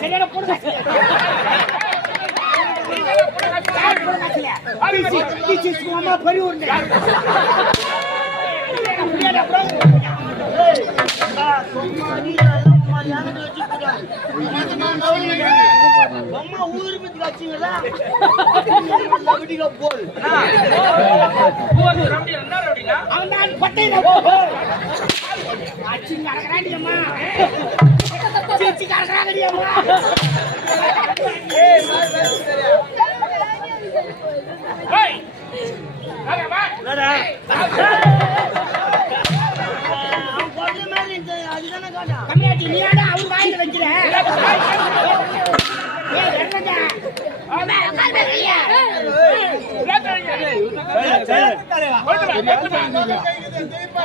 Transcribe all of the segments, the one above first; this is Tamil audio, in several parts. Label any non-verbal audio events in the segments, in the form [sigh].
சரியான புடுங்காச்சு. யார் பெரிய உருண்டை. [laughs] அம்மா ஊருக்கு வச்சுங்களா போல் அவன் தான் பட்டையில அச்சு நடக்கிறாண்டியம்மா சிரிச்சு நடக்கிறாங்கடியம்மா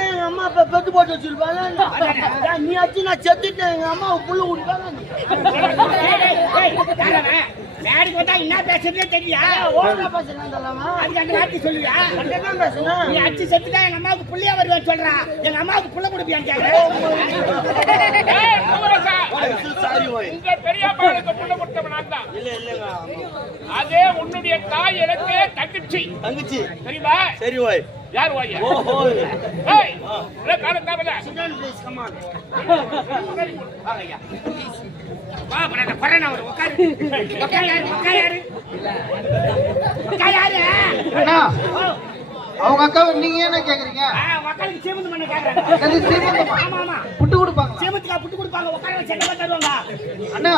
எங்க அம்மா அப்பா பெத்து போட்டு வச்சிருப்பாங்க நீ அச்சு நான் செத்துட்டேன் எங்க அம்மா புல்லு குடிப்பாங்க மேடைக்கு வந்தா என்ன பேசுறதே தெரியா? ஓடா பேசுறேன் தலைவா அதுக்கு அந்த வார்த்தை சொல்லுவியா? நீ அடிச்சு செத்துட்டா எங்க அம்மாவுக்கு புள்ளையா வருவேன்னு சொல்றா. எங்க அம்மாவுக்கு புள்ள கொடுப்பியான்னு சாரி ஓய் உங்க பெரியப்பாவுக்கு புள்ள கொடுத்தவன் தான். இல்ல இல்லங்க. அதே உன்னுடைய தாய் எனக்கு தங்கச்சி. தங்கச்சி. தெரியுமா? சரி ஓய். யார் வாயா? ஓஹோ ஏய் இல்ல காலம் தேவையில்ல சிடன் ப்ளீஸ் கம் ஆன் வா பண்ண பறன ஒரு உட்காரு உட்காரு யாரு உட்காரு யாரு உட்காரு யாரு? அண்ணா அவங்க அக்காவை நீங்க என்ன கேக்குறீங்க? உட்காருக்கு சீமந்து பண்ண கேக்குறாங்க அது சீமந்தமா? ஆமா ஆமா. புட்டு கொடுப்பாங்க சீமத்துக்கா புட்டு கொடுப்பாங்க. உட்கார வச்சு என்ன தருவாங்க? அண்ணா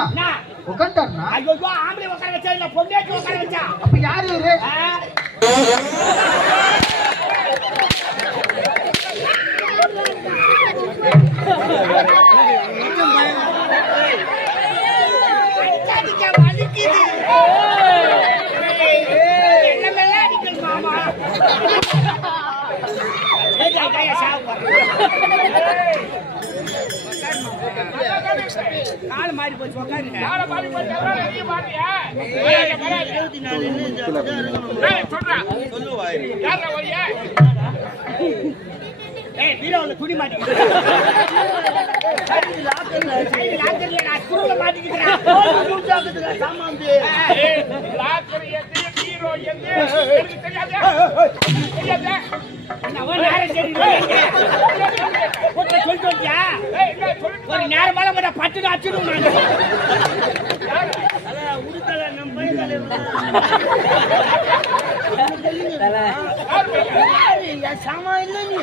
உட்காந்துட்டாருண்ணா ஐயோ ஐயோ, ஆம்பளை உட்கார வச்சா இல்ல பொண்ணேக்கு உட்கார வச்சா? அப்ப யாரு இவரு ஆ? அடிக்காதீங்க, வலிக்குது. என்ன மேல அடிக்கணும், மாமா. ஏய், ஏய், ஏய், சாவு போறேன். கால் மாறி போச்சு மாறி எவ்வளவு நிறைய மாறியா. இருபத்தி நாலு இருக்கணும் ஏய், பீரோல துணி ஒரு கூட பட்டு உடுத்தல நம்ம பையன் தலைவர் சாமான் நீ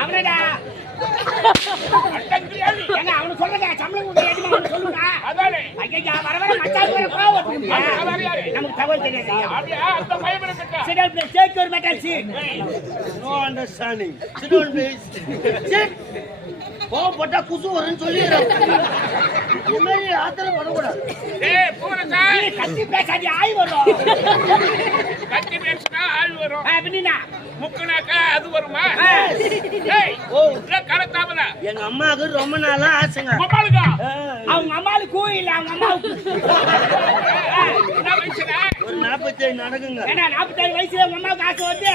அவனடா அவனு சொல்றதா சம்பளம் சொல்லுடா ஐயா வர மச்சான் வர கோவம் நமக்கு தகவல் தெரியாது அப்படியா? அந்த பையன் இருக்கட்டும். Siddle play take your metal seat no understanding sit down please sit கோவப்பட்டா குசு வரும்னு சொல்லிடுறேன். மாதிரி ஆத்திர ஏய், பூரசாமி, கத்தி பேசாதி ஆய் வரும். கத்தி பேசினா ஆள் வரும். அப்படின்னா முக்குனாக்கா அது வருமா. ஏய், ஓ. இல்ல கலத்தாமல. எங்க அம்மாவுக்கு ரொம்ப நாளா ஆசைங்க. மொபாலுக்கா அவங்க அம்மாவுக்கு கோயில் அவங்க அம்மாவுக்கு. என்ன ஒரு நாற்பத்தேழு நடக்குங்க. ஏன்னா நாற்பத்தாறு வயசுல உங்க அம்மாவுக்கு ஆசை வந்து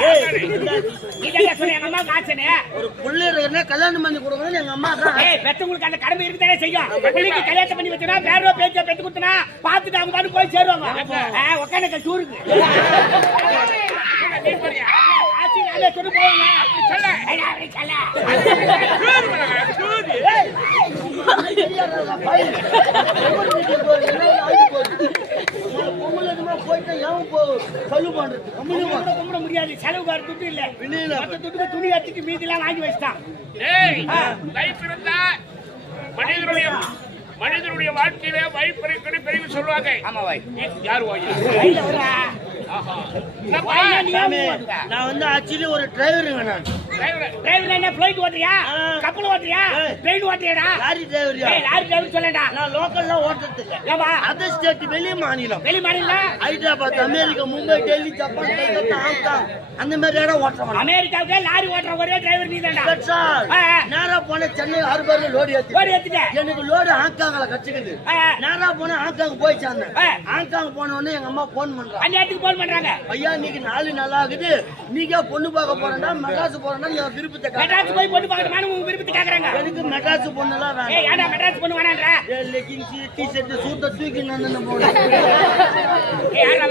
இதான் சொல்ல எங்க அம்மாவுக்கு ஆசைன்னு ஒரு புள்ள இருக்கிறனா கல்யாணம் பண்ணி கொடுக்கணும்னு எங்க அம்மா தான் ஏய் பெத்தவங்களுக்கு அந்த கடமை இருக்குதானே செய்யும். பிள்ளைக்கு கல்யாணம் பண்ணி வச்சனா பேரோ பேச்சோ பெத்து கொடுத்தனா பார்த்துட்டு அவங்க பாட்டு போய் சேருவாங்க. ஆ, ஒக்கானக்கல் டூருக்கு? ஆச்சி நாளே சொல்லி போவாங்க சொல்ல. ஐயா, அப்படி சொல்ல. சூது மலகா, சூது. பையன். ஒவ்வொரு வீட்டுக்கு போய் என்ன ஆகி போகுது? பொங்கல் எதுவுமே போயிட்டா ஏன் போ சொல்லு பண்றது கம்முனு வா. கும்பிட முடியாது. செலவுக்கார துட்டு இல்ல. இல்ல. மத்த துட்டுக்கு துணி எடுத்துட்டு மீதி எல்லாம் வாங்கி வச்சிட்டான். மனிதனுடைய மனிதனுடைய வாழ்க்கையில இருக்கணும் பெரிய சொல்லுவாங்க. ஆமா வாய் யார் வாய்? நான் வந்து ஆக்சுவலி ஒரு டிரைவருங்க நான். டிரைவர் என்ன? பிளைட் ஓட்டுறியா. கப்பல் ஓட்டுறியா. ட்ரெயின் ஓட்டுறியாடா? லாரி லாரி டிரைவர் சொல்லடா? நான் லோக்கல்ல ஓட்டுறது இல்ல. ஏமா அதர் ஸ்டேட் வெளி மாநிலம். வெளி மாநில Hyderabad America Mumbai Delhi Japan Calcutta Hong Kong. அந்த மாதிரி இடம் ஓட்டுறவன் அமெரிக்காவுக்கே லாரி ஓட்டுற ஒரே டிரைவர் நீ தான்டா. நேரா போன சென்னை ஹார்பர்ல லோடு ஏத்தி ஏத்திட்ட. எனக்கு லோடு ஹாங்காங்ல கச்சுக்குது. நேரா போன ஹாங்காங் போய் சேர்ந்தேன். ஹாங்காங் போன உடனே எங்க அம்மா போன் பண்றா. அந்த இடத்துக்கு போன் பண்றாங்க? ஐயா இன்னைக்கு நாலு நல்லா ஆகுது நீங்க பொண்ணு பார்க்க போறேன்னா மெட்ராஸ் காட்டு. மெட்ராஸ் போய் பொண்ணு பார்க்கணுமான்னு உங்க விருப்பத்தை கேக்குறாங்க. எனக்கு மெட்ராஸ் பொண்ணுலாம் ஏய் வேண்டாம் ஏன்டா மெட்ராஸ் பொண்ணு வேணான்ற? லெகின்ஸ் டி ஷர்ட் சூட்ட தூக்கி நான் யார்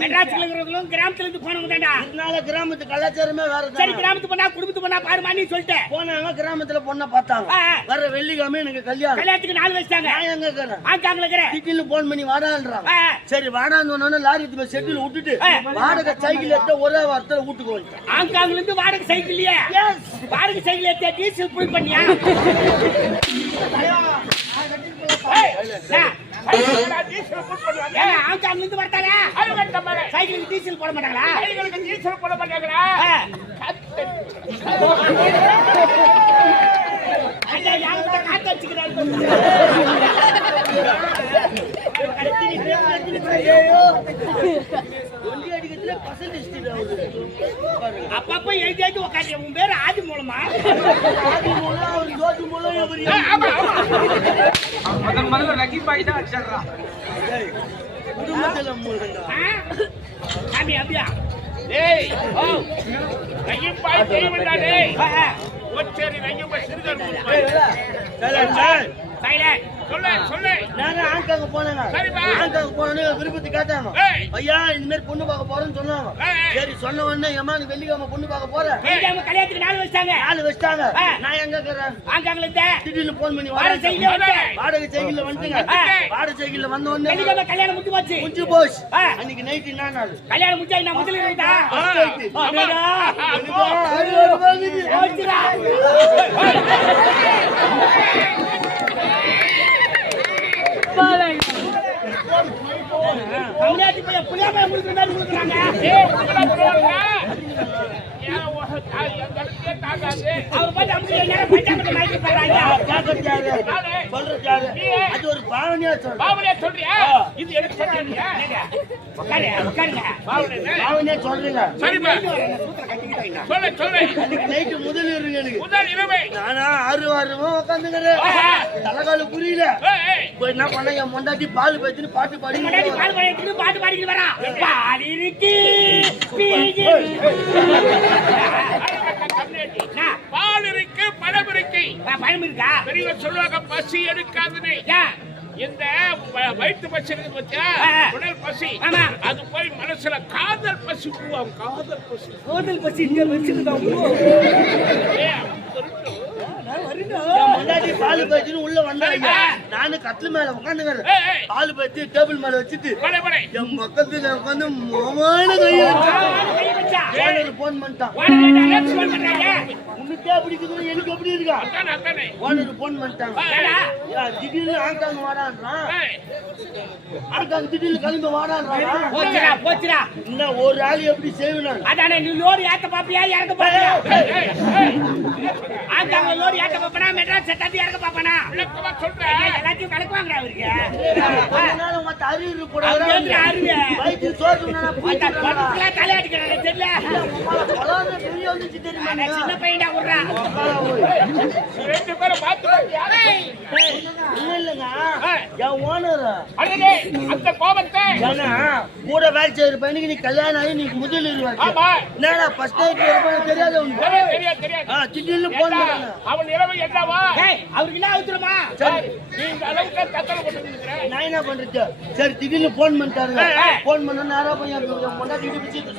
மெட்ராஸ்ல இருக்கிறவங்களும் கிராமத்துல இருந்து போனவங்க தான்டா. இதனால கிராமத்து கலாச்சாரமே வேற சரி கிராமத்து பொண்ணா குடும்பத்து பொண்ணா பாருமா நீ சொல்லிட்டேன் போனாங்க கிராமத்துல பொண்ணை பார்த்தாங்க. வர வெள்ளிக்கிழமை எனக்கு கல்யாணம். கல்யாணத்துக்கு நாள் வச்சிட்டாங்க. நான் எங்க இருக்கிறேன்? ஆங்காங்கல போன் பண்ணி வாடான்றாங்க. சரி வாடான்னு சொன்னோன்னே லாரி எடுத்து செட்டில் விட்டுட்டு. வாடகை சைக்கிள் எடுத்து ஒரே வாரத்தில் வீட்டுக்கு வந்துட்டேன். இருந்து வாடகை சைக்கிள்லயே வாடகை சைக்கிள் ஏத்தியா டீசல் ஃபுல் பண்ணியா? [laughs] சைக்கிளுக்கு டீசல் போட மாட்டாங்களா? கைகளுக்கு டீசல் போட மாட்டாங்களா? அப்பப்ப எழுதி எழுதி உக்காந்து உன் பேரு ஆதி மூலமா? ஆதி மூலம், அவர் ஜோதி மூலம், முதல் முதல்ல பாய் தான் அடிச்சிடுறான் அப்படியா? டேய் பாய் தெய்வம்டா டேய். ஒச்சேரி பாய் சிறுகர். சைலண்ட் நாங்க ஹாங்காங் போனேங்க. ஹாங்காங் போனோடனே விருப்பத்தை கேட்டாங்க. ஏய். ஐயா, இந்த மாதிரி பொண்ணு பார்க்க போறேன்னு சொன்னாங்க. சரி, சொன்ன உடனே, ஏம்மா, நீ வெள்ளிக்கிழமை பொண்ணு பார்க்க போற? வெள்ளிக்கிழமை கல்யாணத்துக்கு வச்சிட்டாங்க ஆளு வச்சிட்டாங்க. நான் எங்க இருக்கிறேன்? ஆங்காங்கல இருந்து திடீர்னு phone பண்ணி வாடகை வாடகை சைக்கிளே வந்து வாடகை சைக்கிள்ல வந்துட்டுங்க. வாடகை சைக்கிள்ல வந்த உடனே வெள்ளிக்கிழமை கல்யாணம் முடிஞ்சு போச்சு முடிஞ்சு போச்சு. அன்னைக்கு night என்ன நாள்? கல்யாணம் முடிஞ்சா நான் முதல்ல இருந்தா. போச்சுடா. தமிழ்நாட்டு பையன் புளியாம முழுக்கிற மாதிரி முழுக்கிறாங்க அது ஒரு பாவனையா சொல்றியா இது எனக்கு பாவனையா சொல்றீங்க. சரிப்பா சொல்லு முதல் இருங்க எனக்கு. முதல் இரவு நானா ஆறு வாரமா தலைகால புரியல போய் என்ன பண்ண என் பால் பத்தின்னு பாட்டு பாடி பால் பாடிட்டு பாட்டு பாடிக்கிட்டு வரா பாடி இருக்கு பால் இருக்கு பழம் இருக்கு ப- பழம் இருக்கா பெரியவர் சொல்லுவாங்க பசி எடுக்காதுன்னு? இந்த வயிற்று பசி இருக்கு பாத்தியா? ஆ, ஆ. உடல் பசி. அது போய் மனசுல காதல் பசி உருவாகும் காதல் பசி. ஹோட்டல் பசி இங்க வச்சிருக்காங்க பால் பத்தின்னு உள்ள வந்தாங்க. நானு கட்டில் மேல உட்காந்துக்கிறேன் பால் பத்தி டேபிள் மேல வச்சுட்டு. என் பக்கத்துல உட்காந்து மோமான கையை கை வச்சா? ஓனர் போன் பண்ணிட்டான். உனக்கே பிடிக்குது எனக்கு எப்படி இருக்கா? அதானே, அதானே. ஓனர் போன் பண்ணிட்டாங்க திடீர்னு ஆங்காங்க வாடான்றான். ஆங்காங்க திடீர்னு கிளம்பி வாடான்றான். போச்சுடா போச்சுடா. இன்னும் ஒரு ஆள் எப்படி செய்வேன் அதானே நீ லோரி ஏத்த பாப்பியா? இறக்க பாப்பியா. ஆங்காங்க லோரி ஏத்த பாப்பனா மெட்ராஸ் தட்டி இறக்க பாப்பனா? சொல்றேன். எல்லாத்தையும் கலக்குவாங்க அவருக்கு. அவர் வந்து அருவே. சோறு உண்ணா அந்த போயிட்டு பொண்ணுக்குள்ள தலையாட்டிக்கிறாங்க தெரியல பெரிய வந்துச்சு தெரியுமா அந்த சின்ன பையன்டா விடுறான் ரெண்டு பேரும் பார்த்து பார்த்தியா? இல்ல இல்லங்க என் ஓனர் அடடே, அந்த கோபத்தை ஏன்னா கூட வேலை செய்யற பையனுக்கு நீ கல்யாணம் ஆகி நீ முதல் ஆமா. என்னடா ஃபர்ஸ்ட் இருப்பேன் தெரியாது உனக்கு. தெரியாது, தெரியாது ஆ திடீர்னு போன் பண்ணாங்க. அவன் இரவு என்னவா? ஏய் அவருக்கு என்ன அவுத்துருமா சரி. நீங்க அளவுக்கு கத்தல போட்டு இருக்கிறேன் நான் என்ன பண்றது? சரி திடீர்னு போன் பண்ணிட்டாருங்க. போன் பண்ண நேரம் பையன் முன்னாடி விசிட்டு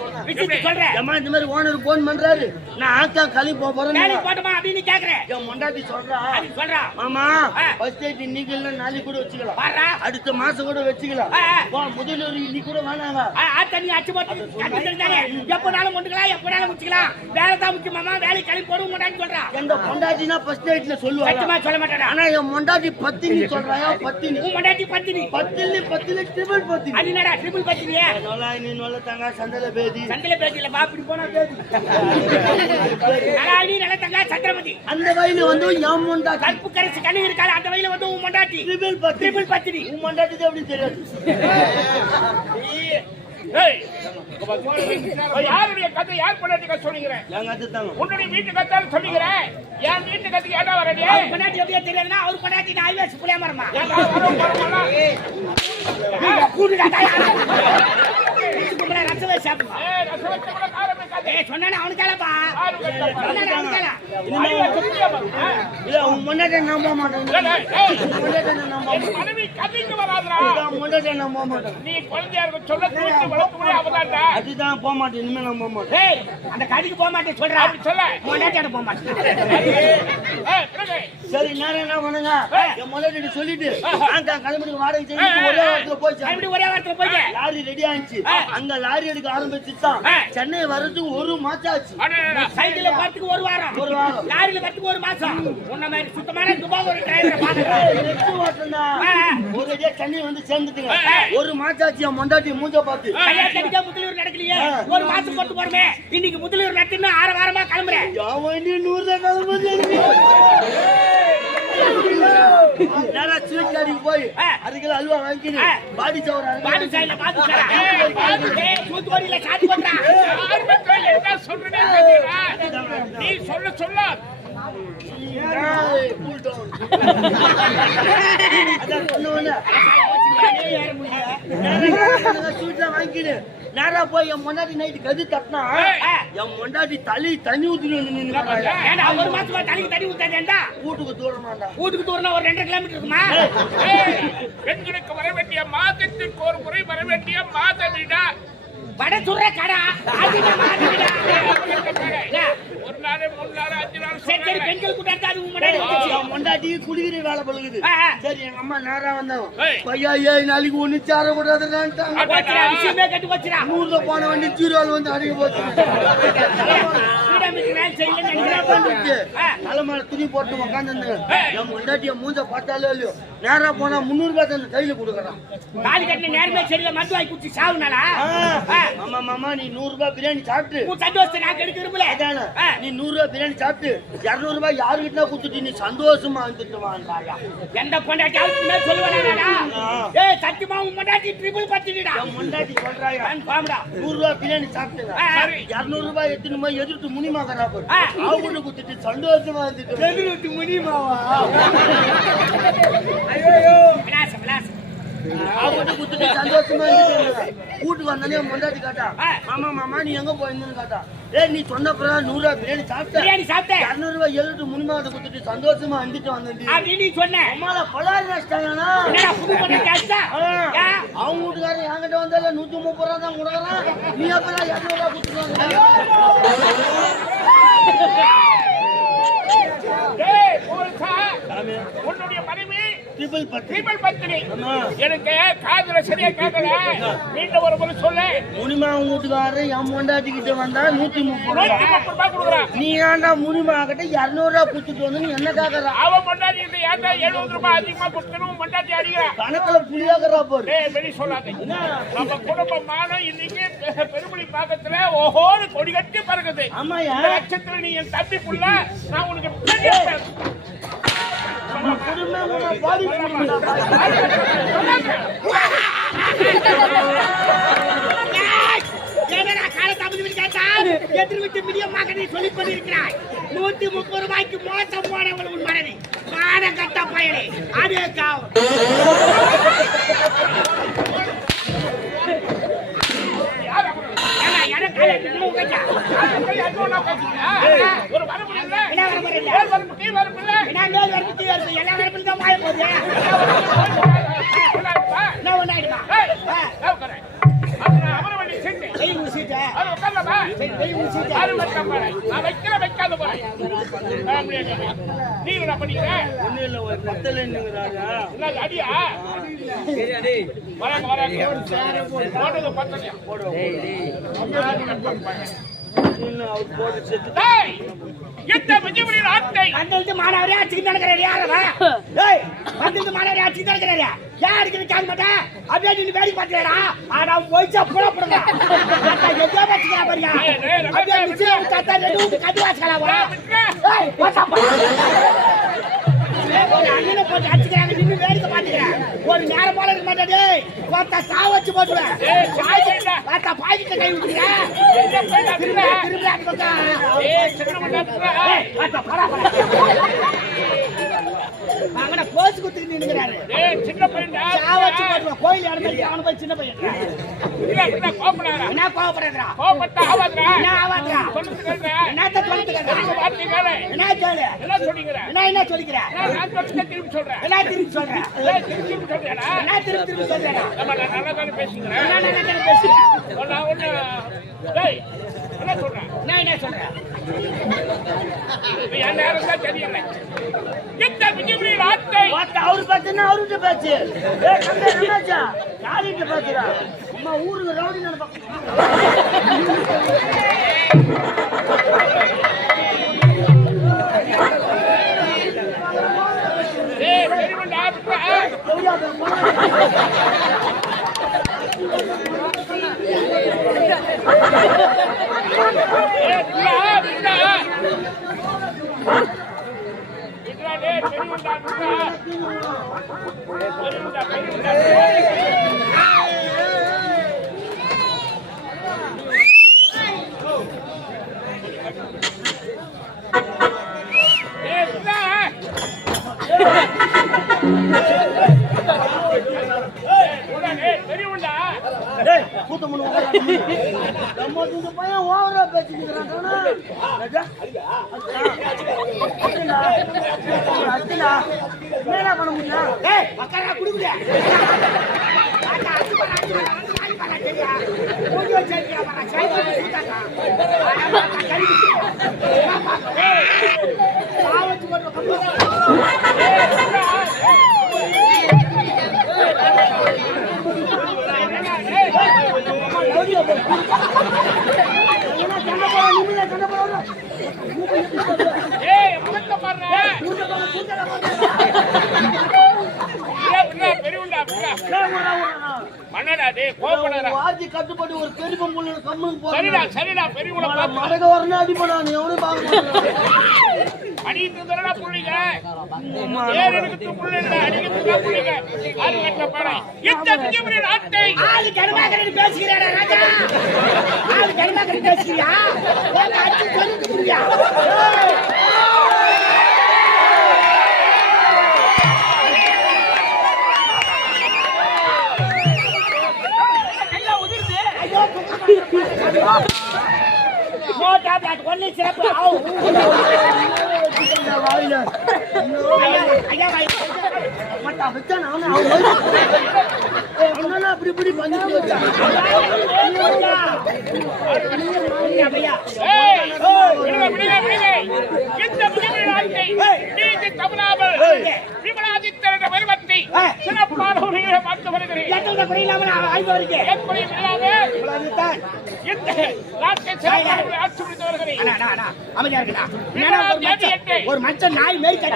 சொல்றேன். ஏமா இந்த மாதிரி ஓனர் போன் பண்றாரு? நான் களி போறேன் வேலைக்கு போட்டோமா அப்படின்னு கேக்குறேன் என் முண்டாட்டி சொல்றா. அது சொல்றா. மாமா. ஃபர்ஸ்ட் இன்னைக்கு இல்ல நாளைக்கு கூட வச்சுக்கலாம். அடுத்த மாசம் கூட வச்சுக்கலாம். வா, முதல்வர் இன்னைக்கு கூட வேணாங்க. தண்ணி அச்சு போட்டு கட்டி தெரிஞ்சானே எப்போனாலும் கொண்டுக்கலாம் எப்போனாலும் முடிச்சுக்கலாம் வேலை தான் முக்கியமாமா வேலை கிளம்பி போடுவோம் மாட்டான்னு சொல்றான் எந்த பொண்டாட்டினா ஃபர்ஸ்ட் சத்தியமா சொல்ல மாட்டாடா. ஆனா என் பொண்டாட்டி பத்தினி சொல்றாயா? பத்தினி. உன் மண்டாட்டி பத்தினி. பத்தினி பத்தினி ட்ரிபிள் பத்தினி. அது என்னடா ட்ரிபிள் பத்தினியே? நொலா நீ தங்க சந்தல பேதி. சந்தில பேட்டியில பாப்பி போனா [laughs] நாராயணி நல்ல தங்கா அந்த வயலு வந்து என் பொண்டாட்டி கருப்பு கரைச்சு கண்ணு இருக்காது அந்த வயல வந்து உன் மண்டாட்டி. ட்ரிபிள் பத்தினி. ட்ரிபிள் பத்தினி. உன் பொண்டாட்டி எப்படி தெரியாது. யாருடைய கதை யார் பொண்டாட்டி சொல்லுகிறேன் உன்னுடைய வீட்டு கத்தாலும் சொல்லுகிறேன் என் வீட்டு கதைக்கு ஏடா வரடி அவர் பொண்டாட்டி எப்படியா தெரியாதுன்னா அவர் பொண்டாட்டி நான் ஐவேஸ் புளியா மரமா? கூடுடா கூட. ஏய் சொன்னானே அவனுக்காலப்பா. சொன்னானே அவனுக்கால? இல்ல உன் பொண்டாட்டி நம்ப மாட்டேன். பொண்டாட்டி நம்ப மாட்டேன். பொண்டாட்டி நம்ப மாட்டேன். நீ குழந்தையா இருக்க சொல்ல தூக்கி வளர்த்து முடியும் அவதான்டா. அதுதான் போக மாட்டேன். இனிமே நம்ப மாட்டேன். ஏய் அந்த கடைக்கு போக மாட்டேன் சொல்றா. அப்படி சொல்ல. பொண்டாட்டியோட போக மாட்டேன். ஏய், பிறகு. சரி நேரம் என்ன பண்ணுங்க? என் முதலாளி சொல்லிட்டு நான் கிளம்பிட்டு வாடகை செய்து ஒரே வாரத்துல போயிச்சேன் மறுபடியும் ஒரே வாரத்துல போயிட்டு? லாரி ரெடி ஆயிடுச்சு. அங்க லாரி எடுக்க ஆரம்பிச்சுதான் ஆ. சென்னை வர்றதுக்கு ஒரு மாசம் ஆச்சு அடடடா. சைக்கிள்ல பத்துக்கு ஒரு வாரம். ஒரு வாரம். லாரியில பத்துக்கு ஒரு மாசம். உன்ன மாதிரி சுத்தமான துபாய் ஒரு டிரைவரை ஓட்டம்டா. ஆ. ஒரு அடியா சென்னை வந்து சேர்ந்துட்டுங்க. ஒரு மாசம் ஆச்சு என் மொண்டாட்டி மூஞ்ச பார்த்து. கையா கடிக்கா முதலீடு நடக்கலையே. ஒரு மாசம் போட்டு போறமே. இன்னைக்கு முதலீடு நடத்தின்னு ஆறு வாரமா கிளம்புறேன். வண்டி நூறு தான் எனக்கு. நேரா ஸ்வீட் கடைக்கு போய். அரை கிலோ அல்வா வாங்கிக்கிட்டு ஆ. பாடி சவர் பாடு சைடுல பாத்து சாரா ஏய் சூத்து கோடியில சாத்து போடுறா யார் பக்கம் என்ன சொல்றேன்னு. நீ சொல்ல சொல்ல ஏய், நேரா போய் என் பொண்டாட்டி நைட்டு கது தட்டினா என் பொண்டாட்டி தலி தண்ணி வந்து நின்னு ஏண்டா ஒரு மாசமா தண்ணிக்கு தண்ணி ஊத்தாதேண்டா வீட்டுக்கு தூரமாண்டா. வீட்டுக்கு தூரம்னா ஒரு ரெண்டரை கிலோமீட்டர் இருக்குமா? பெண்களுக்கு வர வேண்டிய மாதத்திற்கு ஒரு முறை வர வேண்டிய மாத வீடா சுடுற கடா. அது சரி சரி. பெண்கள் அது வேலை பழகுது. சரி எங்க அம்மா நேரா வந்தாங்க. பையா ஏழு நாளைக்கு ஒண்ணு சேர கூடாதுன்னுட்டாங்க நூறுல போன வண்டி ஜீரோல வந்து அடிக்க போச்சு. தலைமையில துணி போட்டு உட்காந்துருந்தேன் என் முண்டாட்டிய மூஞ்ச பார்த்தாலே இல்லையோ. நேரா போனா முந்நூறு ரூபாய் தந்து கையில கொடுக்குறான். தாலி கட்டின நேரமே சரியில்லை. மருந்து வாங்கி குடிச்சு சாவுனாலா ஆமா மாமா நீ நூறு ரூபாய் பிரியாணி சாப்பிட்டு. உன் சந்தோஷத்தை நான் அதானே. நீ நூறு ரூபாய் பிரியாணி சாப்பிட்டு இருநூறு ரூபாய் யாருக்கிட்ட கொடுத்துட்டு நீ சந்தோஷமா வாண்டாயா எந்த பொண்டாட்டி சொல்லுவானா சத்தியமா உன் பொண்டாட்டி ட்ரிபிள் பத்திடா சொல்றாயா? பாம்புடா. நூறு ரூபாய் பிரியாணி. சரி. இருநூறு ரூபாய் எடுத்துன்னு போய் எதிர்த்து முனிமா. அவங்க கொடுத்துட்டு சந்தோஷமா எதிர்த்து முனிமாவா விலாசம் விலாசம் அவங்க கொடுத்துட்டு சந்தோஷமா வந்துட்டு வீட்டுக்கு வந்தானே என் முண்டாட்டி காட்டா. மாமா மாமா நீ எங்க போயிருந்தேன்னு காட்டா ஏய் நீ சொன்ன பிறகு நூறு ரூபாய் பிரியாணி சாப்பிட்ட பிரியாணி சாப்பிட்டேன். இருநூறு ரூபாய் எழுட்டு முனிமாவை கொடுத்துட்டு சந்தோஷமா வந்துட்டு வந்தேன் நீ சொன்ன. அம்மால பலாரி நஷ்டாங்கண்ணா புது? அவங்க வீட்டுக்காரன் என்கிட்ட வந்தால நூத்தி முப்பது ரூபா தான் கொடுக்குறான். நீ அப்பதான் இருநூறு ரூபா கொடுத்துருவாங்க உன்னுடைய மனைவி ட்ரிபிள் பத்து பத்தினி. ஆமா. எனக்கு காதுல சரியா கேட்கல மீண்டும் ஒரு முறை சொல்லு. முனிமா அவங்க வீட்டுக்காரன் என் பொண்டாட்டி கிட்ட வந்தா நூத்தி முப்பது நூத்தி முப்பது ரூபாய் கொடுக்குறான் நீ ஏன்டா முனிமா கிட்ட இருநூறு ரூபா கொடுத்துட்டு வந்து என்ன கேக்குறா? அவன் பொண்டாட்டி கிட்ட ஏன்டா எழுபது ரூபாய் அதிகமா கொடுக்கணும்? பொண்டாட்டி அடிக்கிறான் கணக்குல புளியாக்குறா பாரு. ஏய் வெளி சொல்லாத. நம்ம குடும்ப மானம் இன்னைக்கு பெ- பெருமொழி பாக்கத்துல ஓஹோன்னு கொடி கட்டி பறக்குது. இந்த லட்சத்துல நீ என் தம்பி புள்ள நான் உனக்கு [laughs] பெரிய பேர். மகனை சொல்லிக் கொண்டிருக்கிறாய். நூத்தி முப்பது ரூபாய்க்கு மோசம் போனவள் உன் மனைவி. மானம் கெட்ட பயலே. அடே சீட்டு. சீட்டை. அது உட்காரலாமா? சரி, கை உன் இல்ல மாணவரே நடக்கிறாரு யாரவா ஏய் மாணவரே அடிச்சுக்கிட்டு நடக்கிறாரு யாருக்கு கேட்க மாட்டேன் அப்படியே நீ வேடிக்கை பார்த்துடா ஆனா போயிச்சா புற புடுங்க எதோ வச்சுக்கிறா பாரியா ஏய், ஏய், ரமேஷ், அப்படியே நிச்சயம் தாத்தா ரெண்டு வீட்டு கட்டு வாசிக்கலாமா ஏய். போட்டாப்பா ஏய், ஒரு அண்ணனை போட்டு அடிச்சுக்கிறாங்க. நின்னு வேடிக்கை பார்த்துக்கிறேன். ஒரு நேரம் போல இருக்க மாட்டேன் ஒருத்த சா வச்சு போட்டுவேன் பார்த்தா பாய்க்கிட்ட கை விட்டுக்கிறேன். திரும்ப திரும்ப அந்த அங்கன போச்சு குத்துக்கு நின்னுக்கிறாரு. ஏய், சின்ன பையன்டா. சாவச்சு போட்டுருவான். கோயில் இடத்துல அவனை போய் சின்ன பையன். இல்ல, இல்ல, கோபப்படாத. என்ன கோவப்படுறா? கோபப்பட்டா ஆகாதுடா. என்ன ஆவாதுடா? சொல்லுறது கேளுடா. என்னத்த? இந்த வார்த்தை கேளு. என்ன சொல்லு? என்ன சொல்லிக்கிற? என்ன என்ன சொல்லிக்கிற? நான் நான் சொல்றதை திருப்பி சொல்றேன். என்ன திருப்பி சொல்ற? ஏய், திருப்பி திருப்பி? என்ன திருப்பி திருப்பி சொல்றேடா? நம்ம நான் நல்லா தானே பேசிக்கிறேன். என்ன என்ன என்ன பேசுற? நான் ஒண்ணு, டேய், என்ன சொல்றேன்? என்ன என்ன சொல்ற? நீ என் நேரம் தான் தெரியல. விஜயபுரியின் ஆட்டை பார்த்து அவரு பேசுனா அவர்கிட்ட பேச்சு ஏய் கம்பே ரமேஷா யார்கிட்ட பேசுறா? அம்மா ஊருக்கு ரவுடி நினைப்பா பேசிக்கிறான் பெரியவன்டா, விட்றா. பெரியவன்டா, பெரியவன்டா. ஏய். ஏய், விட்றா, டேய், பெரியவன்டா. டேய் கூட்டம் பண்ணு இந்த பையன் ஓவரா பேசிக்கிறான் என்னடா பண்ண முடியும் ஏய், உக்காரா, குடுக்குறியா? பார்த்தா, அடிச்சு பாரு, அடிச்சு பாரு, அடிச்சு பாரு, சரியா? மூஞ்சி வச்சு அடிக்கிறா பாரு, சைக்கிள் வச்சு சுத்தாக்கா. ஆனா, பார்த்தா, கறி குத்து. ஏய், சா வச்சு போட்டு கம்பு. ஏய், முகத்தை பாருடா. ஏய், விட்றா, பெரியவன்டா, விட்றா. மன்னடா, டேய், ஒரு பெரிய பொம்பளை கம்முன்னு சரிடா சரிடா பெரியவங்கள பார்த்து மடக வரணும் அடிப்படா நீ எவனையும் பார்க்க மாட்டேன். அடிக்கிறது தானடா புள்ளிங்க. ஏர் தான் புள்ளிங்க. ஆறு கட்ட பாடம் இந்த விஜயபுரி நாட்டை. ஆளு கருமாக்கரடி பேசுகிறாடா ராஜா. ஆளு கருமாக்கரடி பேசுறியா? உனக்கு அடிச்சு சொல்லிட்டு புரியா இப்படி பண்ணிட்டு வச்சா ஏய் விடுங்க விடுங்க விடுங்க இந்த விஜயபுரி நாட்டை நீதி தவறாமல் விமலாதித்தரன வருவத்தை ஒரு மனுஷன் நாய் மேய்? [laughs]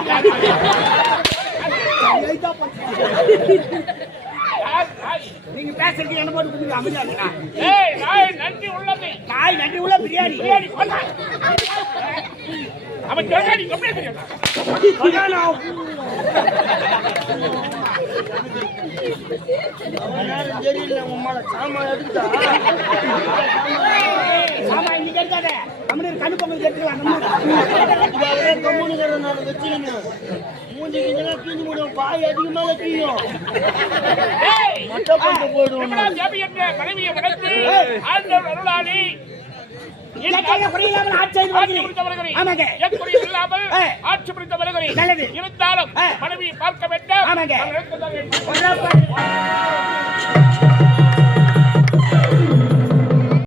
நீங்க பேசுறது என்ன போட்டு அமைதியா இருக்கா நாய் நன்றி உள்ளது. நாய் நன்றி உள்ள பிரியாணி. பிரியாணி. அவன் தெரியும் யாரும் [laughs] தெரியல உம்மால சாமா எடுத்துட்டா ஆமா இன்னைக்கு எடுக்காத தமிழர் கண்ணு பொங்கல் எடுத்துக்கலாம் அவரே கம்முனுங்கிற நான் வச்சுக்கங்க மூஞ்சி கிஞ்சலாம் கீஞ்சு முடியும் பாய் அதிகமாக கீயும் ஏய். மட்டை போட்டு போயிடுவோம் மனைவியை வளர்த்து ஆண்டவர் அருளாளி ஆட்சி. புரிந்த வருகிறேன் நல்லது. இருந்தாலும். மனைவியை பார்க்க வேண்டாம் ஆமாங்க.